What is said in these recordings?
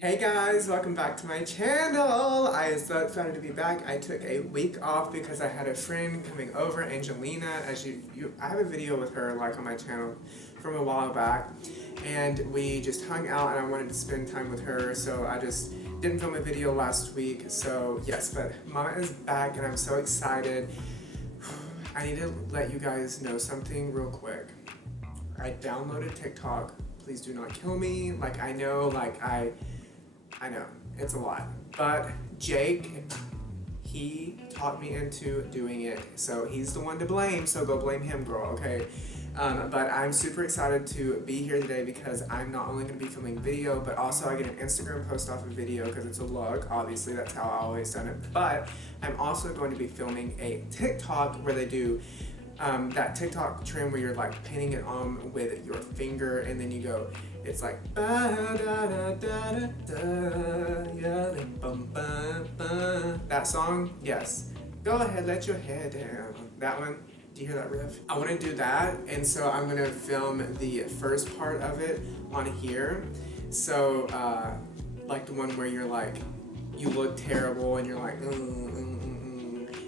Hey guys, welcome back to my channel! I am so excited to be back. I took a week off because I had a friend coming over, Angelina. I have a video with her like on my channel from a while back, and we just hung out and I wanted to spend time with her, so I just didn't film a video last week. So yes, but Mama is back and I'm so excited. I need to let you guys know something real quick. I downloaded TikTok. Please do not kill me. I know, it's a lot. But Jake, he taught me into doing it. So he's the one to blame, so go blame him, girl, okay? But I'm super excited to be here today because I'm not only going to be filming video, but also I get an Instagram post off a video because it's a vlog. Obviously, that's how I always done it. But I'm also going to be filming a TikTok where they do that TikTok trend where you're like painting it on with your finger and then you go, it's like that song. Yes, go ahead, let your hair down. That one. Do you hear that riff? I want to do that, and so I'm gonna film the first part of it on here. So like the one where you're like, you look terrible and you're like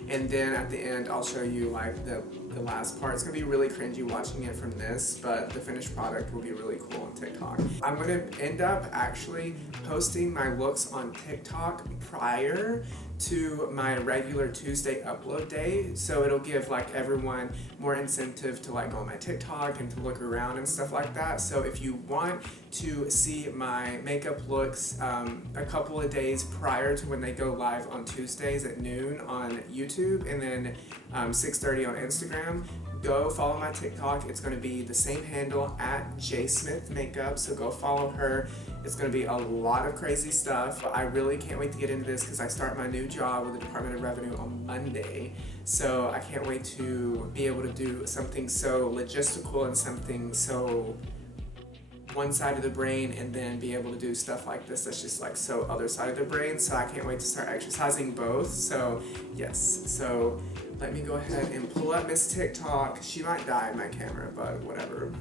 and then at the end I'll show you like the last part. It's gonna be really cringy watching it from this, but the finished product will be really cool on TikTok. I'm gonna end up actually posting my looks on TikTok prior to my regular Tuesday upload day, so it'll give like everyone more incentive to like go on my TikTok and to look around and stuff like that. So if you want to see my makeup looks a couple of days prior to when they go live on Tuesdays at noon on YouTube and then 6:30 on Instagram, go follow my TikTok. It's going to be the same handle at jsmithmakeup, so go follow her. It's going to be a lot of crazy stuff. I really can't wait to get into this because I start my new job with the Department of Revenue on Monday. So I can't wait to be able to do something so logistical and something so one side of the brain and then be able to do stuff like this that's just like so other side of the brain. So I can't wait to start exercising both. So yes, so let me go ahead and pull up Miss TikTok. She might die in my camera, but whatever.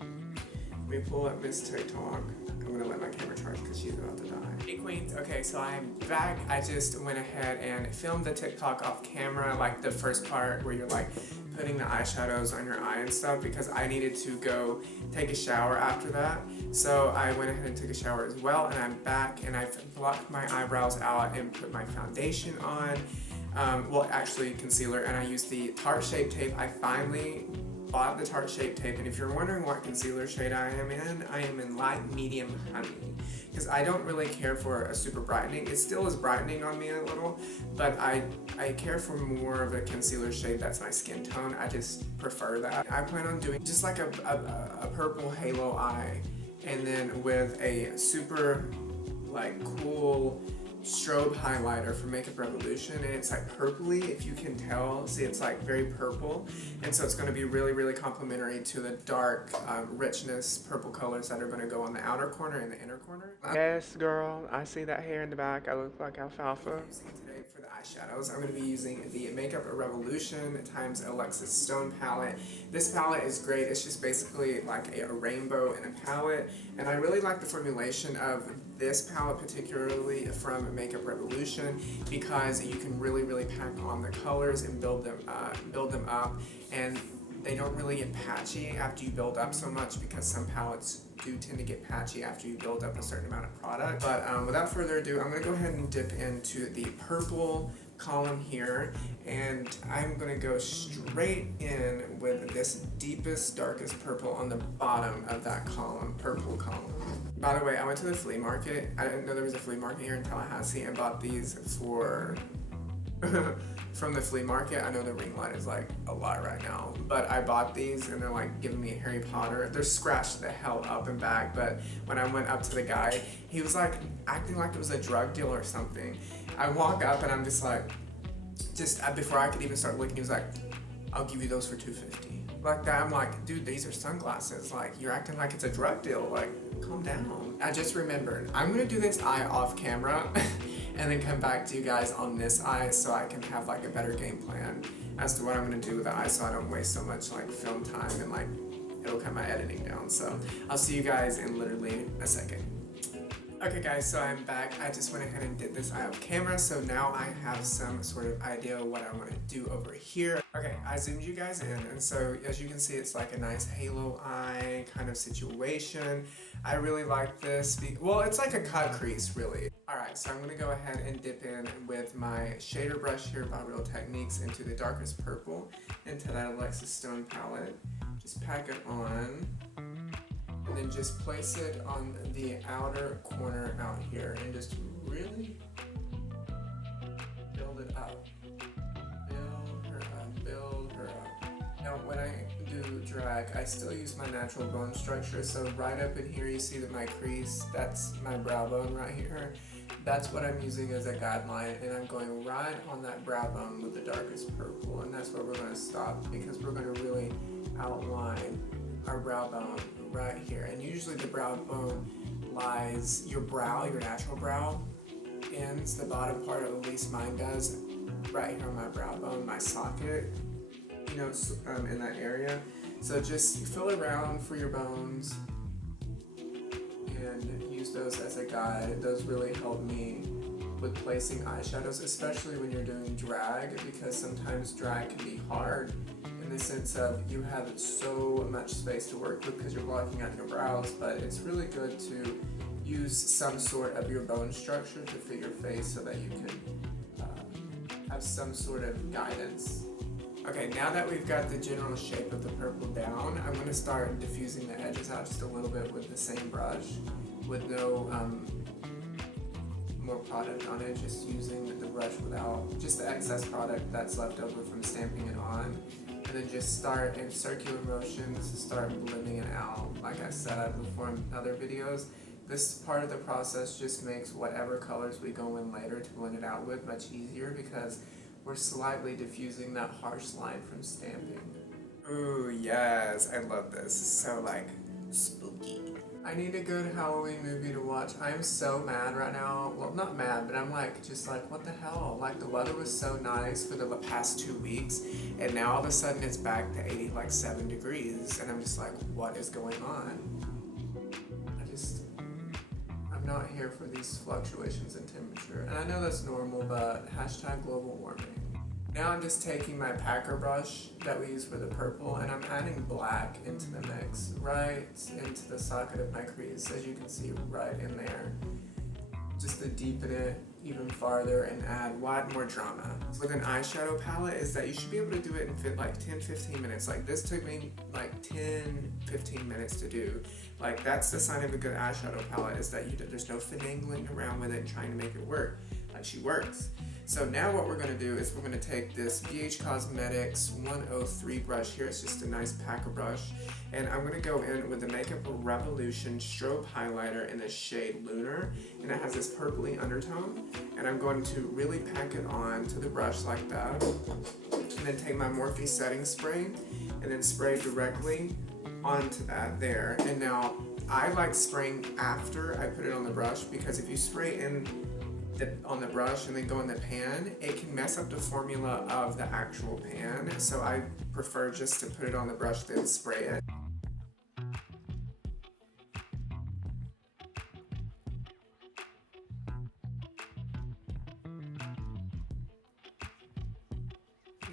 Let me pull up Miss TikTok. I'm gonna let my camera charge because she's about to die. Hey queens, okay, so I'm back. I just went ahead and filmed the TikTok off camera, like the first part where you're like putting the eyeshadows on your eye and stuff, because I needed to go take a shower after that. So I went ahead and took a shower as well, and I'm back and I've blocked my eyebrows out and put my foundation on. Well, actually concealer, and I used the Tarte Shape Tape. I finally bought the Tarte Shape Tape, and if you're wondering what concealer shade I am in light medium honey, because I don't really care for a super brightening. It still is brightening on me a little, but I care for more of a concealer shade that's my skin tone. I just prefer that. I plan on doing just like a purple halo eye, and then with a super like cool strobe highlighter from Makeup Revolution, and it's like purpley, if you can tell. See, it's like very purple, and so it's going to be really, really complementary to the dark richness purple colors that are going to go on the outer corner and the inner corner. Yes, girl, I see that hair in the back. I look like alfalfa. Today for the eyeshadows, I'm going to be using the Makeup Revolution times Alexis Stone palette. This palette is great. It's just basically like a rainbow in a palette, and I really like the formulation of this palette, particularly from Makeup Revolution, because you can really, really pack on the colors and build them up, and they don't really get patchy after you build up so much, because some palettes do tend to get patchy after you build up a certain amount of product. But without further ado, I'm going to go ahead and dip into the purple column here, and I'm going to go straight in with this deepest, darkest purple on the bottom of that column, purple column. By the way, I went to the flea market. I didn't know there was a flea market here in Tallahassee, and bought these for from the flea market. I know the ring light is like a lot right now, but I bought these and they're like giving me Harry Potter. They're scratched the hell up and back, but when I went up to the guy, he was like acting like it was a drug deal or something. I walk up and I'm just like, before I could even start looking, he was like, I'll give you those for $250. Like that. I'm like, dude, these are sunglasses. Like, you're acting like it's a drug deal. Like, calm down. I just remembered, I'm gonna do this eye off camera and then come back to you guys on this eye so I can have like a better game plan as to what I'm gonna do with the eye, so I don't waste so much like film time and like it'll cut my editing down. So I'll see you guys in literally a second. Okay guys, so I'm back. I just went ahead and did this eye off camera, so now I have some sort of idea of what I want to do over here. Okay, I zoomed you guys in, and so as you can see, it's like a nice halo eye kind of situation. I really like this. Well, it's like a cut crease, really. Alright, so I'm going to go ahead and dip in with my shader brush here by Real Techniques into the darkest purple, into that Alexis Stone palette. Just pack it on. And then just place it on the outer corner out here and just really build it up. Build her up, build her up. Now when I do drag, I still use my natural bone structure, so right up in here you see that my crease, that's my brow bone right here. That's what I'm using as a guideline, and I'm going right on that brow bone with the darkest purple, and that's where we're going to stop because we're going to really outline our brow bone right here. And usually the brow bone lies, your brow, your natural brow ends, the bottom part, or at least mine does, right here on my brow bone, my socket, you know, in that area. So just feel around for your bones and use those as a guide. Those really help me with placing eyeshadows, especially when you're doing drag, because sometimes drag can be hard in the sense of you have so much space to work with because you're blocking out your brows, but it's really good to use some sort of your bone structure to fit your face so that you can have some sort of guidance. Okay, now that we've got the general shape of the purple down, I'm going to start diffusing the edges out just a little bit with the same brush with no more product on it, just using the brush without just the excess product that's left over from stamping it on. And then just start in circular motions to start blending it out. Like I said before in other videos, this part of the process just makes whatever colors we go in later to blend it out with much easier because we're slightly diffusing that harsh line from stamping. Ooh, yes, I love this. So like spooky. I need a good Halloween movie to watch. I'm so mad right now. Well, not mad, but I'm like, just like, what the hell? Like, the weather was so nice for the past 2 weeks, and now all of a sudden it's back to 7 degrees, and I'm just like, what is going on? I'm not here for these fluctuations in temperature. And I know that's normal, but hashtag global warming. Now I'm just taking my packer brush that we use for the purple, and I'm adding black into the mix, right into the socket of my crease, as you can see right in there, just to deepen it even farther and add more drama. With an eyeshadow palette is that you should be able to do it in like 10-15 minutes. Like this took me like 10-15 minutes to do. Like that's the sign of a good eyeshadow palette, is that there's no finagling around with it and trying to make it work. Like she works. So now what we're going to do is we're going to take this BH Cosmetics 103 brush here. It's just a nice packer brush. And I'm going to go in with the Makeup Revolution Strobe Highlighter in the shade Lunar. And it has this purpley undertone. And I'm going to really pack it on to the brush like that. And then take my Morphe setting spray and then spray directly onto that there. And now I like spraying after I put it on the brush, because if you spray on the brush and then go in the pan, it can mess up the formula of the actual pan. So I prefer just to put it on the brush then spray it.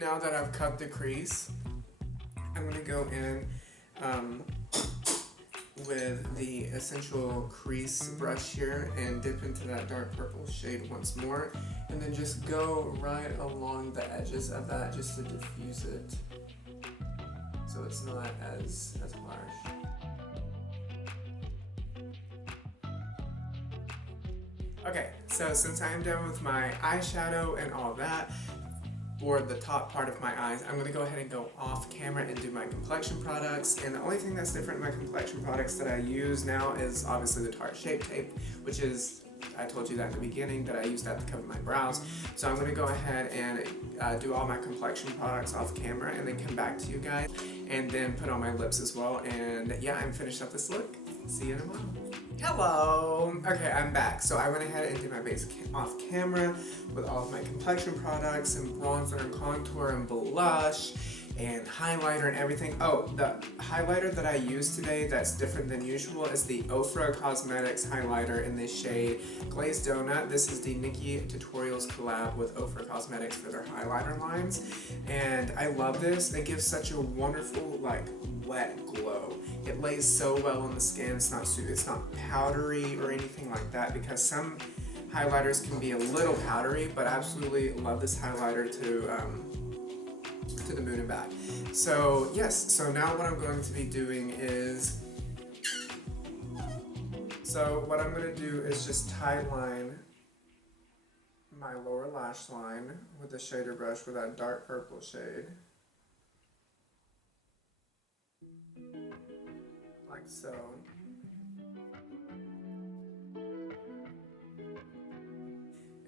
Now that I've cut the crease, I'm going to go in with the Essential Crease brush here and dip into that dark purple shade once more, and then just go right along the edges of that just to diffuse it so it's not as harsh. Okay, so since I'm done with my eyeshadow and all that, for the top part of my eyes, I'm going to go ahead and go off camera and do my complexion products. And the only thing that's different in my complexion products that I use now is obviously the Tarte Shape Tape, which is, I told you that in the beginning, that I use that to cover my brows. So I'm going to go ahead and do all my complexion products off camera and then come back to you guys and then put on my lips as well. And yeah, I'm finished up this look. See you in a while. Hello! Okay, I'm back. So I went ahead and did my base off camera with all of my complexion products and bronzer and contour and blush. and highlighter and everything. Oh, the highlighter that I use today that's different than usual is the Ofra Cosmetics highlighter in the shade Glazed Donut. This is the Nikkie Tutorials collab with Ofra Cosmetics for their highlighter lines, and I love this. It gives such a wonderful like wet glow. It lays so well on the skin. It's not powdery or anything like that, because some highlighters can be a little powdery, but I absolutely love this highlighter to the moon and back. So yes, so now what I'm going to be doing is, just tight line my lower lash line with the shader brush with that dark purple shade. Like so.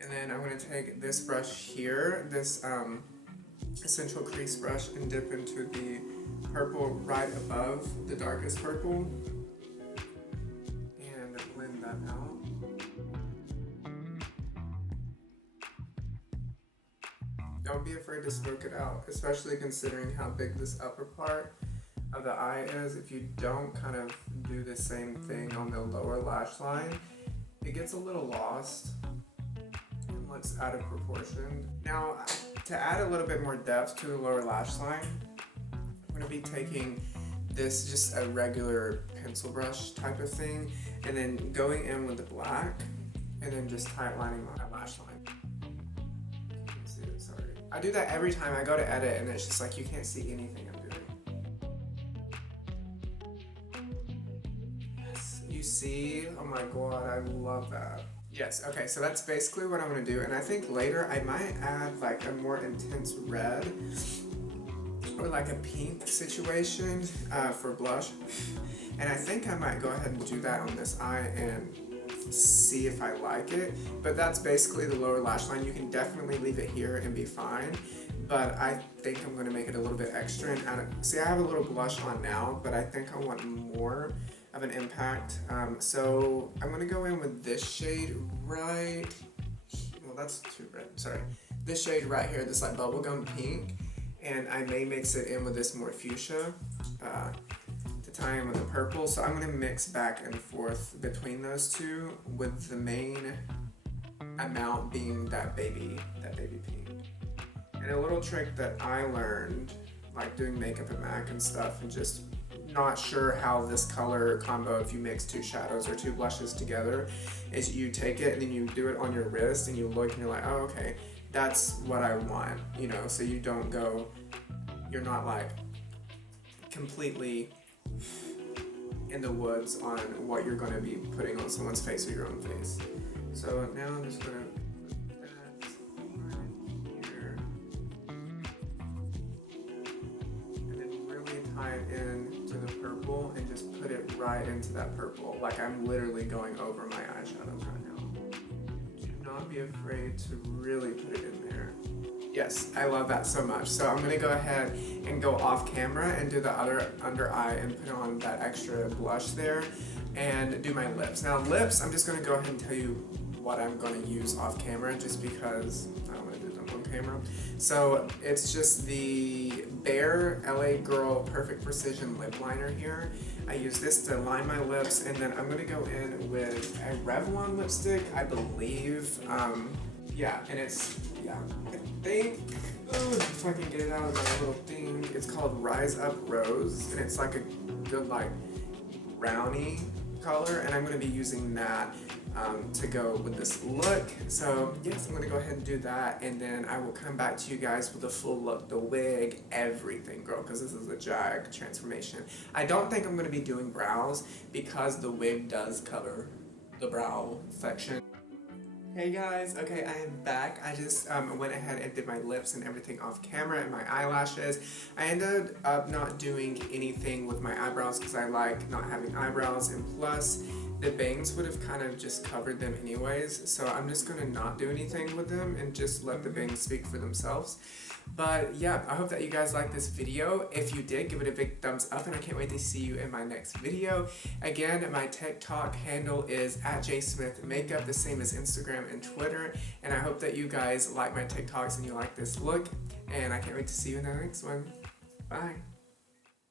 And then I'm going to take this brush here, this Essential Crease brush, and dip into the purple right above the darkest purple and blend that out. Don't be afraid to smoke it out, especially considering how big this upper part of the eye is. If you don't kind of do the same thing on the lower lash line, it gets a little lost and looks out of proportion. Now, to add a little bit more depth to the lower lash line, I'm going to be taking this, just a regular pencil brush type of thing, and then going in with the black, and then just tight lining my lash line. You can see it, sorry. I do that every time I go to edit, and it's just like you can't see anything I'm doing. Yes, you see? Oh my god, I love that. Yes, okay, so that's basically what I'm going to do, and I think later I might add like a more intense red or like a pink situation for blush, and I think I might go ahead and do that on this eye and see if I like it. But that's basically the lower lash line. You can definitely leave it here and be fine, but I think I'm going to make it a little bit extra and add it. See, I have a little blush on now, but I think I want more of an impact, so I'm going to go in with this shade right, well that's too red, sorry, this shade right here, this like bubblegum pink, and I may mix it in with this more fuchsia to tie in with the purple. So I'm going to mix back and forth between those two, with the main amount being that baby pink. And a little trick that I learned, like doing makeup at MAC and stuff, and just not sure how this color combo, if you mix two shadows or two blushes together, is you take it and then you do it on your wrist and you look and you're like, oh okay, that's what I want, you know, so you don't go, you're not like completely in the woods on what you're going to be putting on someone's face or your own face. So now I'm just going to put that right here and then really tie it in to the purple and just put it right into that purple, like I'm literally going over my eyeshadows right now. Do not be afraid to really put it in there. Yes, I love that so much. So I'm gonna go ahead and go off camera and do the other under eye and put on that extra blush there and do my lips. Now lips, I'm just gonna go ahead and tell you what I'm gonna use off camera, just because I don't wanna do them on camera. So it's just the Bare LA Girl Perfect Precision Lip Liner here. I use this to line my lips, and then I'm gonna go in with a Revlon lipstick, I believe. Yeah, and it's, yeah, I think, if I can get it out of my little thing, it's called Rise Up Rose, and it's like a good like brownie color, and I'm going to be using that to go with this look. So yes, I'm going to go ahead and do that, and then I will come back to you guys with the full look, the wig, everything, girl, because this is a jag transformation. I don't think I'm going to be doing brows because the wig does cover the brow section. Hey guys, okay, I am back. I just went ahead and did my lips and everything off camera and my eyelashes. I ended up not doing anything with my eyebrows because I like not having eyebrows, and plus the bangs would have kind of just covered them anyways, so I'm just going to not do anything with them and just let the bangs speak for themselves. But yeah, I hope that you guys liked this video. If you did, give it a big thumbs up, and I can't wait to see you in my next video. Again, my TikTok handle is @jsmithmakeup, the same as Instagram and Twitter, and I hope that you guys like my TikToks and you like this look, and I can't wait to see you in the next one. Bye.